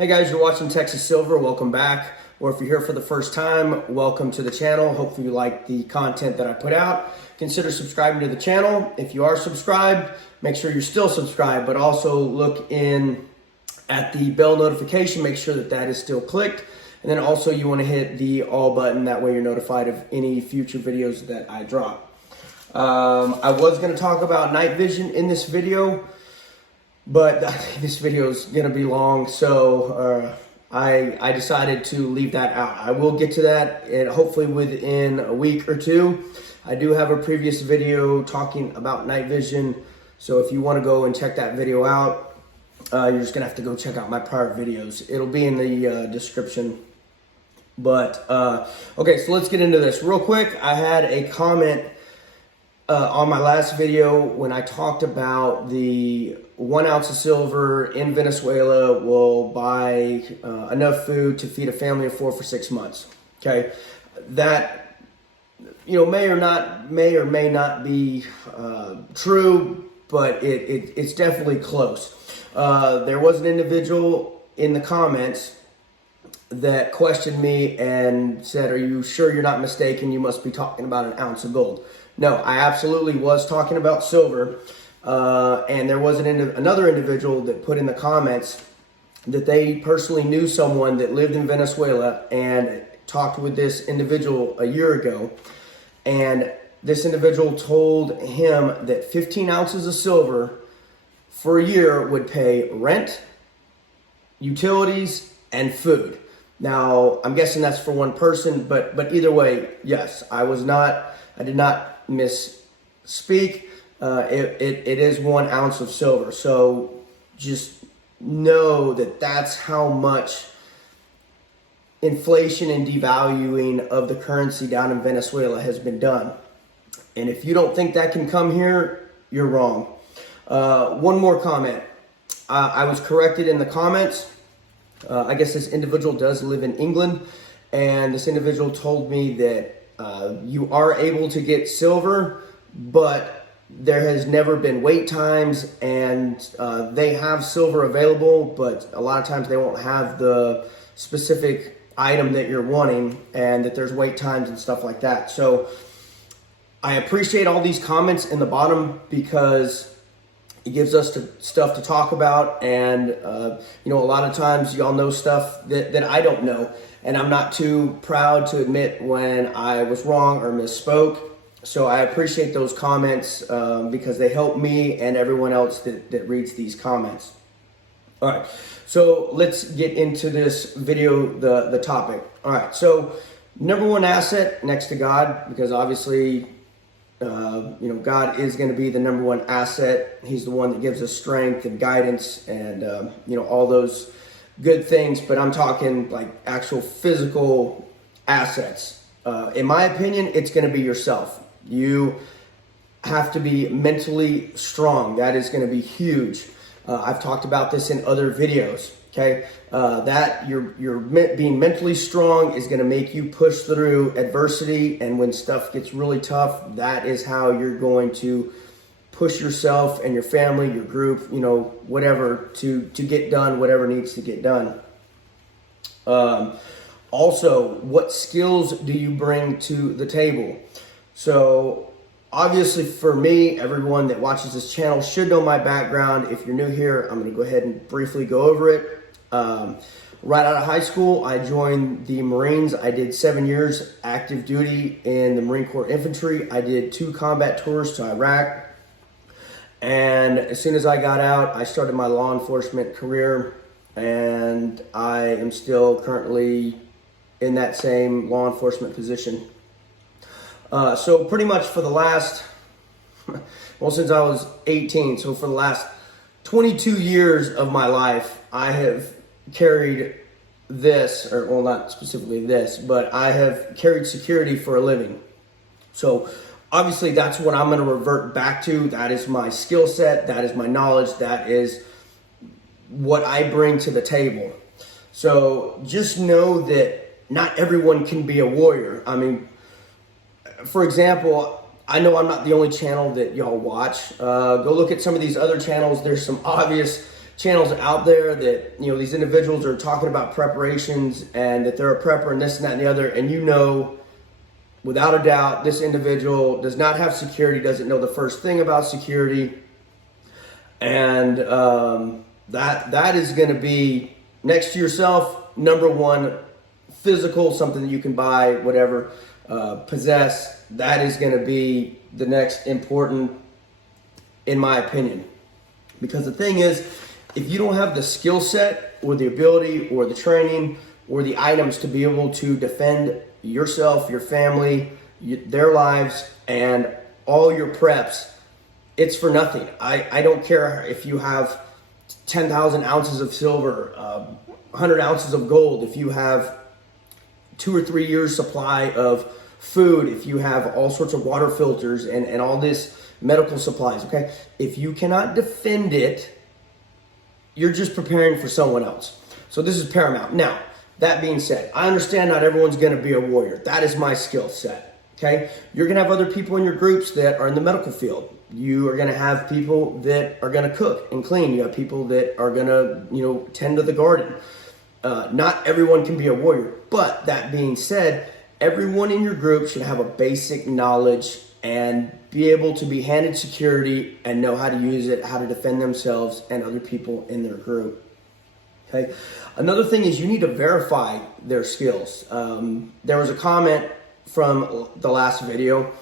Hey guys, you're watching Texas Silver. Welcome back. Or if you're here for the first time, welcome to the channel. Hopefully you like the content that I put out. Consider subscribing to the channel. If you are subscribed, make sure you're still subscribed, but also look in at the bell notification. Make sure that that is still clicked. And then also you want to hit the all button. That way you're notified of any future videos that I drop. I was going to talk about night vision in this video, but this video is going to be long, so I decided to leave that out. I will get to that, and hopefully within a week or two. I do have a previous video talking about night vision, so if you want to go and check that video out, you're just going to have to go check out my prior videos. It'll be in the description. But, okay, so let's get into this. Real quick, I had a comment on my last video when I talked about the 1 ounce of silver in Venezuela will buy enough food to feed a family of 4 for 6 months. Okay, that may or may not be true, but it's definitely close. There was an individual in the comments that questioned me and said, "Are you sure you're not mistaken? You must be talking about an ounce of gold." No, I absolutely was talking about silver. And there was another individual that put in the comments that they personally knew someone that lived in Venezuela and talked with this individual a year ago. And this individual told him that 15 ounces of silver for a year would pay rent, utilities, and food. Now, I'm guessing that's for one person, but either way, yes, I did not misspeak. It is 1 ounce of silver. So just know that that's how much inflation and devaluing of the currency down in Venezuela has been done. And if you don't think that can come here, you're wrong. One more comment. I was corrected in the comments. I guess this individual does live in England, and this individual told me that you are able to get silver, but there has never been wait times, and they have silver available, but a lot of times they won't have the specific item that you're wanting, and that there's wait times and stuff like that. So I appreciate all these comments in the bottom because it gives us stuff to talk about, and a lot of times y'all know stuff that I don't know, and I'm not too proud to admit when I was wrong or misspoke. So I appreciate those comments because they help me and everyone else that reads these comments. All right, so let's get into this video, the topic. All right, so number one asset next to God, because obviously God is going to be the number one asset. He's the one that gives us strength and guidance and, all those good things. But I'm talking like actual physical assets. In my opinion, it's going to be yourself. You have to be mentally strong. That is going to be huge. I've talked about this in other videos. Okay, that being mentally strong is going to make you push through adversity, and when stuff gets really tough, that is how you're going to push yourself and your family, your group, whatever, to get done whatever needs to get done. Also, what skills do you bring to the table? So obviously for me, everyone that watches this channel should know my background. If you're new here, I'm going to go ahead and briefly go over it. Right out of high school, I joined the Marines. I did 7 years active duty in the Marine Corps Infantry. I did 2 combat tours to Iraq. And as soon as I got out, I started my law enforcement career, and I am still currently in that same law enforcement position. So pretty much for the last, since I was 18, so for the last 22 years of my life, I have carried this, or not specifically this, but I have carried security for a living. So obviously that's what I'm going to revert back to. That is my skill set. That is my knowledge. That is what I bring to the table. So just know that not everyone can be a warrior. I mean, for example, I know I'm not the only channel that y'all watch. Go look at some of these other channels. There's some obvious channels out there that, you know, these individuals are talking about preparations and that they're a prepper and this and that and the other, and you know, without a doubt, this individual does not have security, doesn't know the first thing about security, and that is going to be next to yourself, number one, physical, something that you can buy, whatever, possess. That is going to be the next important, in my opinion, because the thing is, if you don't have the skill set or the ability or the training or the items to be able to defend yourself, your family, their lives, and all your preps, it's for nothing. I don't care if you have 10,000 ounces of silver, 100 ounces of gold, if you have 2 or 3 years supply of food, if you have all sorts of water filters and all this medical supplies, okay? If you cannot defend it, you're just preparing for someone else. So this is paramount. Now, that being said, I understand not everyone's going to be a warrior. That is my skill set, okay? You're going to have other people in your groups that are in the medical field. You are going to have people that are going to cook and clean. You have people that are going to, you know, tend to the garden. Not everyone can be a warrior. But that being said, everyone in your group should have a basic knowledge and be able to be handed security and know how to use it, how to defend themselves and other people in their group. Okay. Another thing is you need to verify their skills. There was a comment from the last video,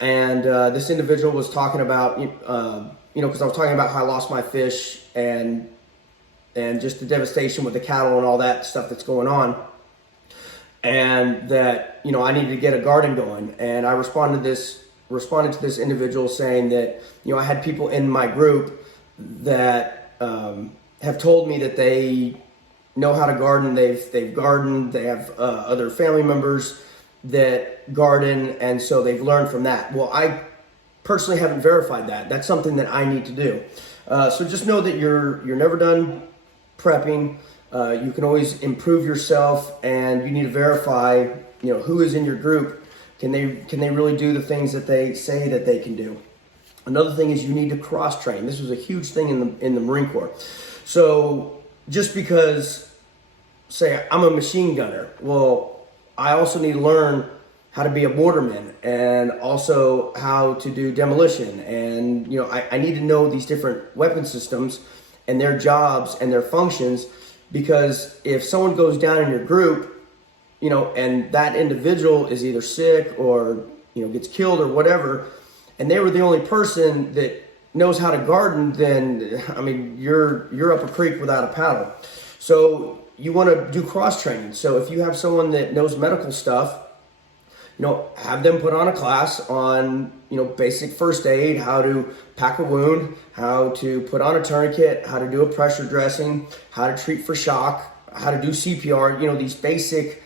and this individual was talking about, because I was talking about how I lost my fish and just the devastation with the cattle and all that stuff that's going on, and that, you know, I needed to get a garden going. And I responded to this individual saying that, you know, I had people in my group that have told me that they know how to garden. They've gardened. They have other family members that garden, and so they've learned from that. Well, I personally haven't verified that. That's something that I need to do. So just know that you're never done prepping. You can always improve yourself, and you need to verify, you know, who is in your group. Can they really do the things that they say that they can do? Another thing is you need to cross train. This was a huge thing in the Marine Corps. So just because, say, I'm a machine gunner, well, I also need to learn how to be a borderman and also how to do demolition. And, you know, I need to know these different weapon systems and their jobs and their functions, because if someone goes down in your group, you know, and that individual is either sick or, you know, gets killed or whatever, and they were the only person that knows how to garden, then, I mean, you're up a creek without a paddle. So you want to do cross training. So if you have someone that knows medical stuff, you know, have them put on a class on, you know, basic first aid, how to pack a wound, how to put on a tourniquet, how to do a pressure dressing, how to treat for shock, how to do CPR, you know, these basic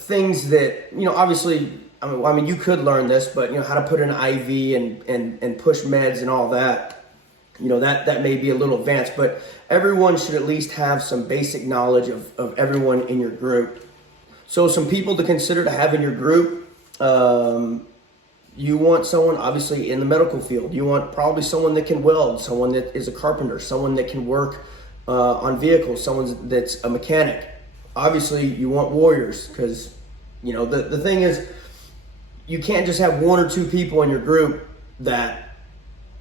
things that, you know, obviously, I mean, you could learn this, but, you know, how to put an IV and push meds and all that, you know, that may be a little advanced, but everyone should at least have some basic knowledge of everyone in your group. So some people to consider to have in your group, you want someone obviously in the medical field. You want probably someone that can weld, someone that is a carpenter, someone that can work on vehicles, someone that's a mechanic. Obviously, you want warriors, because, you know, the thing is, you can't just have 1 or 2 people in your group that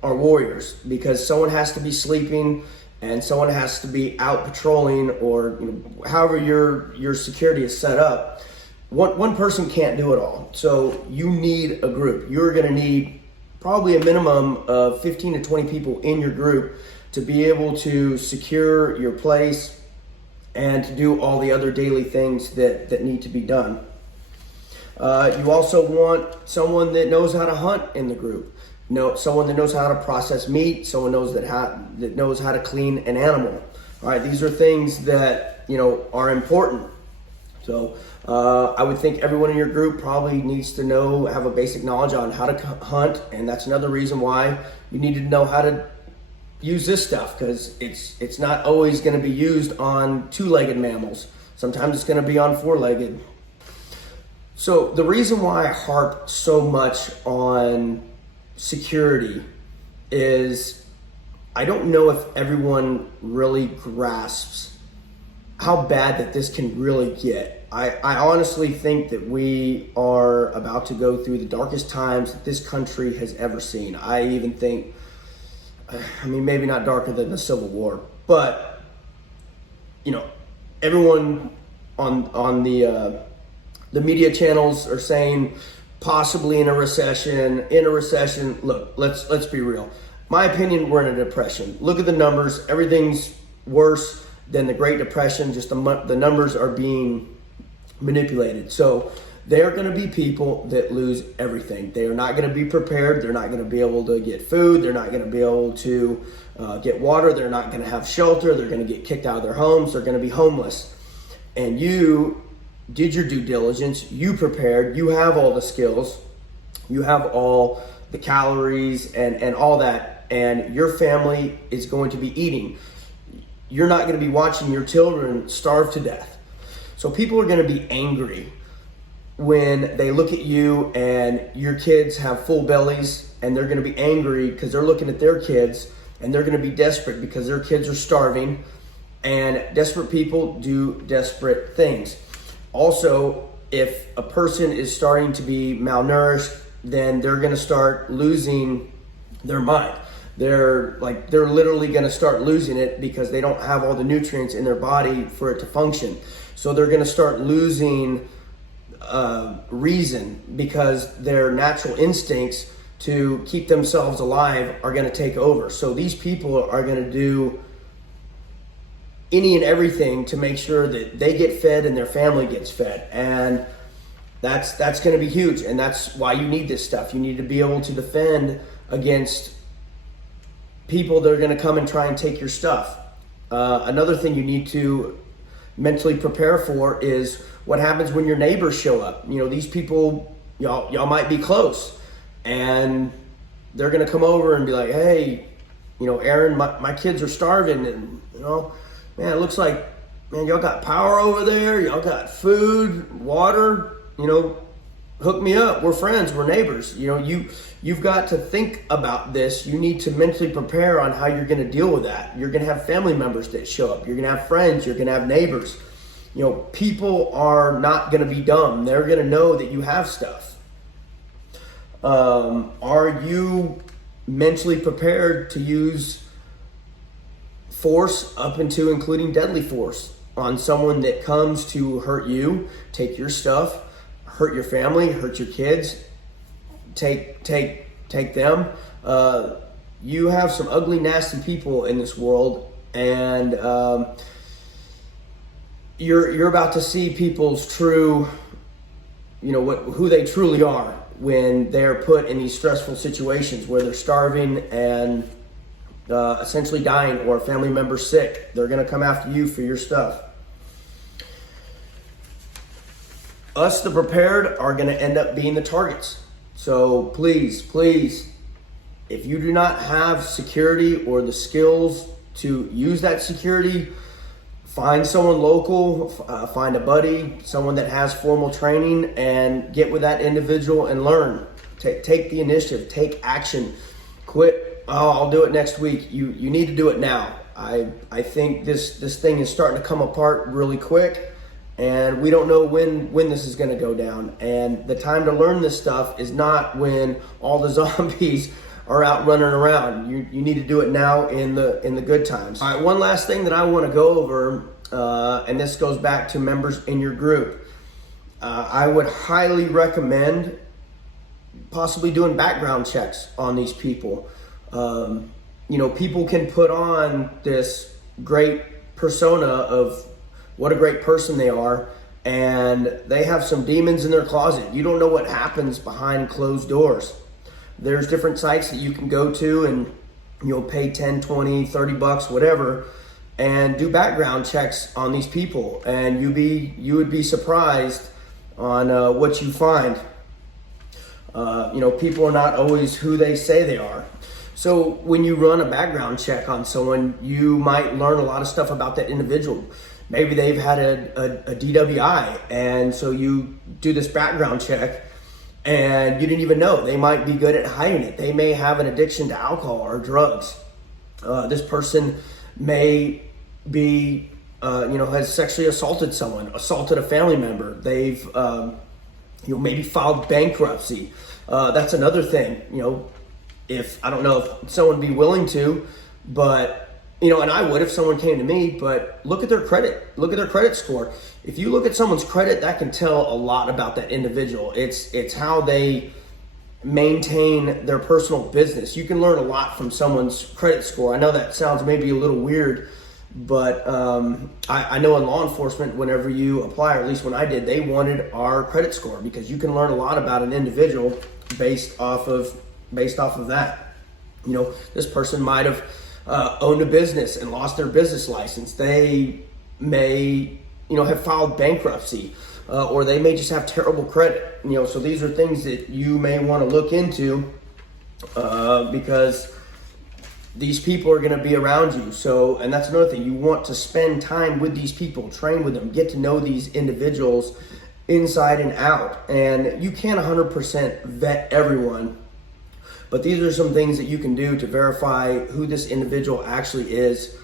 are warriors, because someone has to be sleeping and someone has to be out patrolling, or, you know, however your security is set up. One person can't do it all. So you need a group. You're going to need probably a minimum of 15 to 20 people in your group to be able to secure your place and to do all the other daily things that need to be done. You also want someone that knows how to hunt in the group. Someone that knows how to process meat. Someone that knows how to clean an animal. All right, these are things that, you know, are important. So I would think everyone in your group probably needs to have a basic knowledge on how to hunt, and that's another reason why you need to know how to use this stuff, because it's not always going to be used on 2-legged mammals. Sometimes it's going to be on 4-legged. So the reason why I harp so much on security is I don't know if everyone really grasps how bad that this can really get. I honestly think that we are about to go through the darkest times that this country has ever seen. I even think, maybe not darker than the Civil War, but everyone on the media channels are saying possibly in a recession. Look, let's be real. My opinion, we're in a depression. Look at the numbers. Everything's worse than the Great Depression. Just the numbers are being manipulated. So there are going to be people that lose everything. They are not going to be prepared. They're not going to be able to get food. They're not going to be able to get water. They're not going to have shelter. They're going to get kicked out of their homes. They're going to be homeless. And you did your due diligence. You prepared. You have all the skills. You have all the calories and all that. And your family is going to be eating. You're not going to be watching your children starve to death. So people are going to be angry when they look at you and your kids have full bellies, and they're going to be angry because they're looking at their kids, and they're going to be desperate because their kids are starving, and desperate people do desperate things. Also, if a person is starting to be malnourished, then they're going to start losing their mind. They're literally going to start losing it because they don't have all the nutrients in their body for it to function. So they're going to start losing reason because their natural instincts to keep themselves alive are going to take over. So these people are going to do any and everything to make sure that they get fed and their family gets fed. And that's going to be huge. And that's why you need this stuff. You need to be able to defend against people that are going to come and try and take your stuff. Another thing you need to mentally prepare for is what happens when your neighbors show up. These people, y'all might be close, and they're going to come over and be like, hey, Aaron, my kids are starving, and man, it looks like, man, y'all got power over there, y'all got food, water, hook me up. We're friends, we're neighbors. You've got to think about this. You need to mentally prepare on how you're going to deal with that. You're going to have family members that show up. You're going to have friends. You're going to have neighbors. People are not going to be dumb. They're going to know that you have stuff. Are you mentally prepared to use force up into including deadly force on someone that comes to hurt you, take your stuff, hurt your family, hurt your kids, take them? You have some ugly, nasty people in this world, and you're about to see people's true, who they truly are when they're put in these stressful situations where they're starving and essentially dying, or a family member sick. They're going to come after you for your stuff. Us, the prepared, are going to end up being the targets. So please, if you do not have security or the skills to use that security, find someone local, find a buddy, someone that has formal training, and get with that individual and learn. Take the initiative, take action. Quit, I'll do it next week. You need to do it now. I think this thing is starting to come apart really quick, and we don't know when this is going to go down. And the time to learn this stuff is not when all the zombies are out running around. You need to do it now in the good times. All right, one last thing that I want to go over, and this goes back to members in your group. I would highly recommend possibly doing background checks on these people. People can put on this great persona of what a great person they are, and they have some demons in their closet. You don't know what happens behind closed doors. There's different sites that you can go to and you'll pay 10, 20, 30 bucks, whatever, and do background checks on these people. And you would be surprised on what you find. People are not always who they say they are. So when you run a background check on someone, you might learn a lot of stuff about that individual. Maybe they've had a DWI, and so you do this background check and you didn't even know. They might be good at hiding it. They may have an addiction to alcohol or drugs. This person may be, has sexually assaulted someone, assaulted a family member. They've, maybe filed bankruptcy. That's another thing. If I don't know if someone would be willing to, but and I would if someone came to me. But look at their credit. Look at their credit score. If you look at someone's credit, that can tell a lot about that individual. It's how they maintain their personal business. You can learn a lot from someone's credit score. I know that sounds maybe a little weird, but I know in law enforcement, whenever you apply, or at least when I did, they wanted our credit score because you can learn a lot about an individual based off of that. This person might have owned a business and lost their business license. They may, have filed bankruptcy. Or they may just have terrible credit, so these are things that you may want to look into because these people are going to be around you. So, and that's another thing, you want to spend time with these people, train with them, get to know these individuals inside and out. And you can't 100% vet everyone, but these are some things that you can do to verify who this individual actually is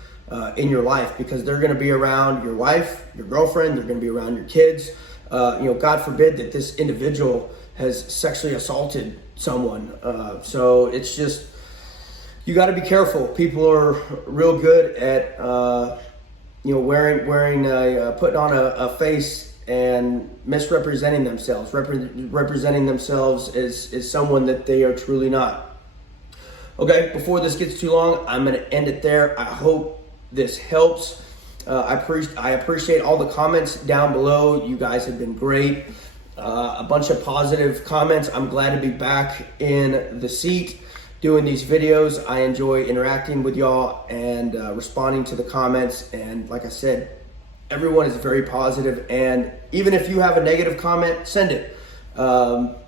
in your life, because they're going to be around your wife, your girlfriend, they're going to be around your kids. God forbid that this individual has sexually assaulted someone. So it's just, you got to be careful. People are real good at, putting on a face and misrepresenting themselves, representing themselves as someone that they are truly not. Okay, before this gets too long, I'm going to end it there. I hope this helps. I appreciate all the comments down below. You guys have been great. A bunch of positive comments. I'm glad to be back in the seat doing these videos. I enjoy interacting with y'all and responding to the comments. And like I said, everyone is very positive. And even if you have a negative comment, send it.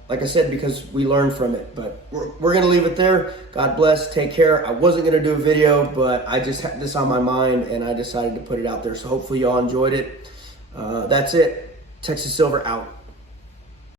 Like I said, because we learn from it. But we're going to leave it there. God bless. Take care. I wasn't going to do a video, but I just had this on my mind, and I decided to put it out there. So hopefully y'all enjoyed it. That's it. Texas Silver out.